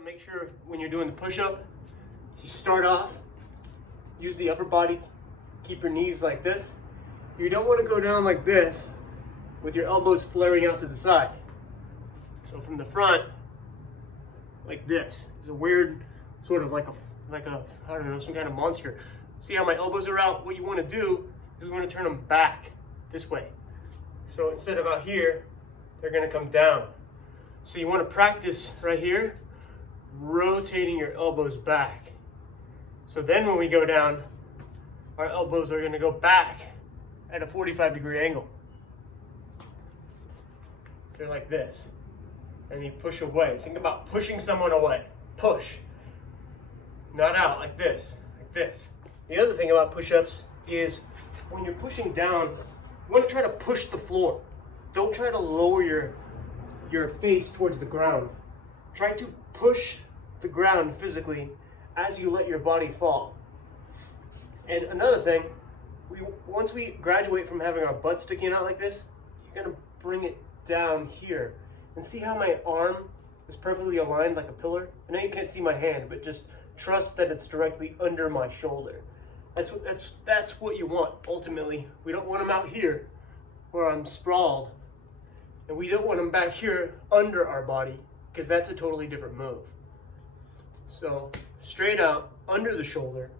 to make sure when you're doing the push-up, you start off, use the upper body, keep your knees like this. You don't want to go down like this with your elbows flaring out to the side. So from the front, like this. It's a weird, sort of like a, I don't know, some kind of monster. See how my elbows are out? What you want to do is we want to turn them back this way. So instead of out here, they're going to come down. So you want to practice right here, rotating your elbows back. So then when we go down, our elbows are going to go back at a 45-degree angle. They're like this. And you push away. Think about pushing someone away. Push. Not out, like this. Like this. The other thing about push-ups is when you're pushing down, you want to try to push the floor. Don't try to lower your face towards the ground. Try to push the ground physically as you let your body fall. And another thing, once we graduate from having our butt sticking out like this, you're going to bring it down here. And see how my arm is perfectly aligned like a pillar? I know you can't see my hand, but just trust that it's directly under my shoulder. That's what you want, ultimately. We don't want them out here where I'm sprawled. And we don't want them back here under our body, because that's a totally different move. So straight out, under the shoulder,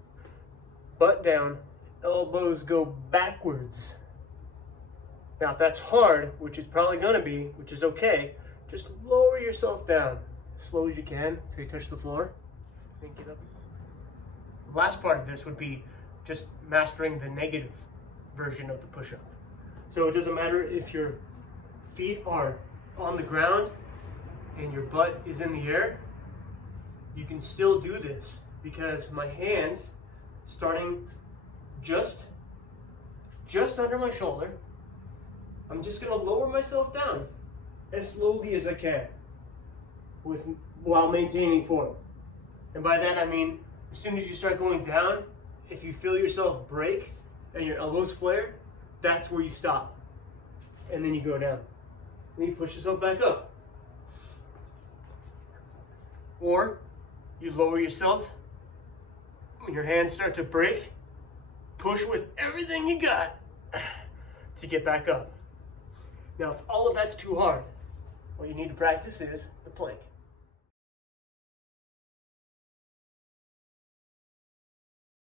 butt down, elbows go backwards. Now if that's hard, which it's probably going to be, which is okay, just lower yourself down as slow as you can until you touch the floor. And get up. The last part of this would be just mastering the negative version of the push-up. So it doesn't matter if your feet are on the ground and your butt is in the air, you can still do this because my hands starting just under my shoulder, I'm just going to lower myself down as slowly as I can while maintaining form. And by that I mean, as soon as you start going down, if you feel yourself break and your elbows flare, that's where you stop. And then you go down. Then you push yourself back up. Or you lower yourself. When your hands start to break, push with everything you got to get back up. Now, if all of that's too hard, what you need to practice is the plank.